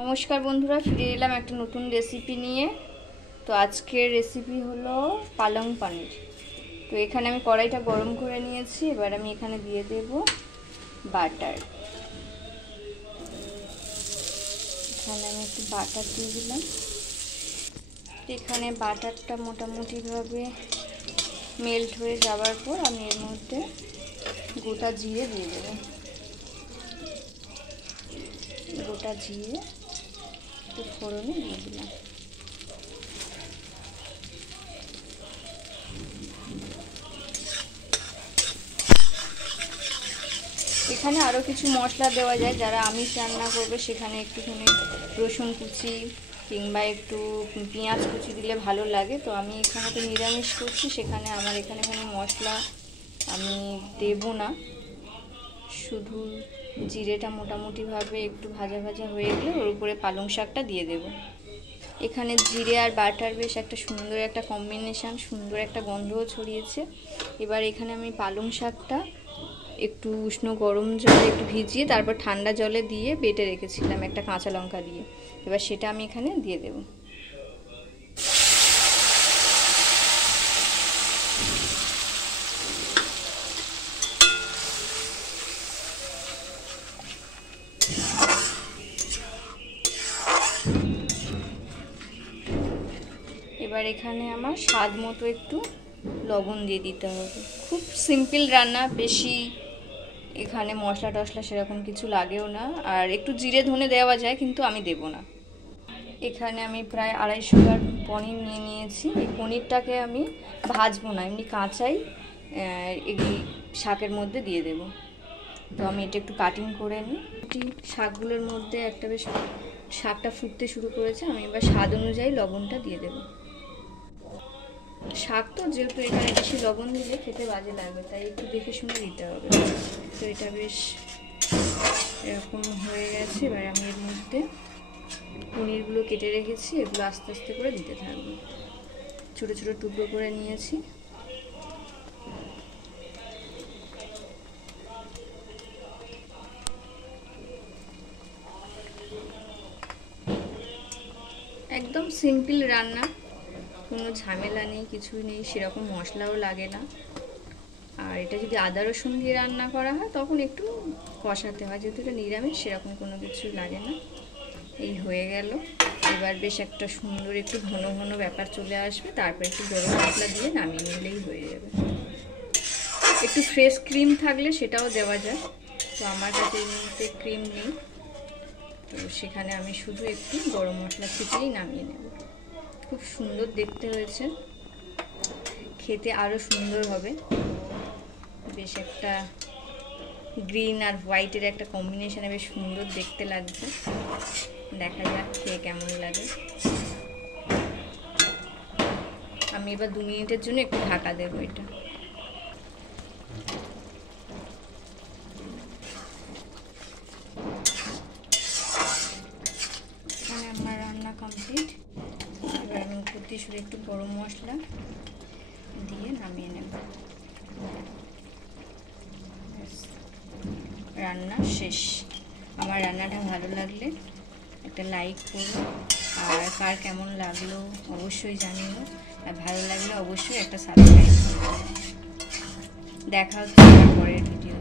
নমস্কার বন্ধুরা, ফিরে এলাম একটা নতুন রেসিপি নিয়ে। তো আজকের রেসিপি হলো পালং পনির। তো এখানে আমি কড়াইটা গরম করে নিয়েছি। এবার আমি এখানে দিয়ে দেব বাটার। এখানে আমি একটু বাটার দিয়ে দিলাম। এখানে বাটারটা মোটামুটিভাবে মেল্ট হয়ে যাওয়ার পর আমি এর মধ্যে গোটা জিরে দিয়ে দেব। গোটা জিরে একটু ফোড়নে দিয়ে দিলাম। এখানে আরও কিছু মশলা দেওয়া যায়, যারা আমিষ রান্না করবে সেখানে একটুখানি রসুন কুচি কিংবা একটু পেঁয়াজ কুচি দিলে ভালো লাগে। তো আমি এখানে তো নিরামিষ করছি, সেখানে আমার এখানে কোনো মশলা আমি দেব না। শুধু জিরেটা মোটামুটিভাবে একটু ভাজা ভাজা হয়ে গেলে ওর উপরে পালং শাকটা দিয়ে দেব। এখানে জিরে আর বাটার বেশ একটা সুন্দর একটা কম্বিনেশান, সুন্দর একটা গন্ধও ছড়িয়েছে। এবার এখানে আমি পালং শাকটা একটু উষ্ণ গরম জলে একটু ভিজিয়ে তারপর ঠান্ডা জলে দিয়ে বেটে রেখেছিলাম একটা কাঁচা লঙ্কা দিয়ে। এবার সেটা আমি এখানে দিয়ে দেব। এবার এখানে আমার স্বাদ মতো একটু লবণ দিয়ে দিতে হবে। খুব সিম্পল রান্না, বেশি এখানে মশলা টশলা সেরকম কিছু লাগেও না। আর একটু জিরে ধনে দেওয়া যায়, কিন্তু আমি দেব না। এখানে আমি প্রায় 250 গ্রাম পনির নিয়ে নিয়েছি। এই পনিরটাকে আমি ভাজবো না, এমনি কাঁচাই এই শাকের মধ্যে দিয়ে দেব। তো আমি এটা একটু কাটিং করে নিই। শাকগুলোর মধ্যে একটা বেশ শাকটা ফুটতে শুরু করেছে। আমি এবার স্বাদ অনুযায়ী লবণটা দিয়ে দেব। শাক তো যেহেতু এখানে বেশি লবণ দিলে খেতে বাজে লাগবে, তাই একটু দেখে শুনে দিতে হবে। তো এটা বেশ এরকম হয়ে গেছে। এবার আমি এর মধ্যে পনিরগুলো কেটে রেখেছি, এগুলো আস্তে আস্তে করে দিতে থাকবো। ছোটো ছোটো টুকরো করে নিয়েছি। একদম সিম্পল রান্না, কোনো ঝামেলা নেই, কিছুই নেই, সেরকম মশলাও লাগে না। আর এটা যদি আদা রসুন দিয়ে রান্না করা হয় তখন একটু কষাতে হয়, যেহেতু এটা নিরামিষ সেরকম কোনো কিছু লাগে না। এই হয়ে গেল। এবার বেশ একটা সুন্দর একটু ঘন ঘন ব্যাপার চলে আসবে, তারপর একটু গরম মশলা দিয়ে নামিয়ে নিলেই হয়ে যাবে। একটু ফ্রেশ ক্রিম থাকলে সেটাও দেওয়া যায়। তো আমার কাছে এই মুহূর্তে ক্রিম নেই, তো সেখানে আমি শুধু একটু গরম মশলা ছিটিয়েই নামিয়ে নেব। খুব সুন্দর দেখতে হয়েছে, খেতে আরও সুন্দর হবে। বেশ একটা গ্রিন আর হোয়াইটের একটা কম্বিনেশনে বেশ সুন্দর দেখতে লাগছে। দেখা যাক খেয়ে কেমন লাগে। আমি এবার 2 মিনিটের জন্য একটু ঢাকা দেবো এটা। এখানে আমার রান্না কমপ্লিট। এবার আমি উপর দিয়ে শুধু একটু গরম মশলা দিয়ে নামিয়ে নেব। রান্না শেষ। আমার রান্নাটা ভালো লাগলে একটা লাইক করো, আর কার কেমন লাগলো অবশ্যই জানিও। আর ভালো লাগলে অবশ্যই একটা সাবস্ক্রাইব করো। দেখা হচ্ছে পরের ভিডিও।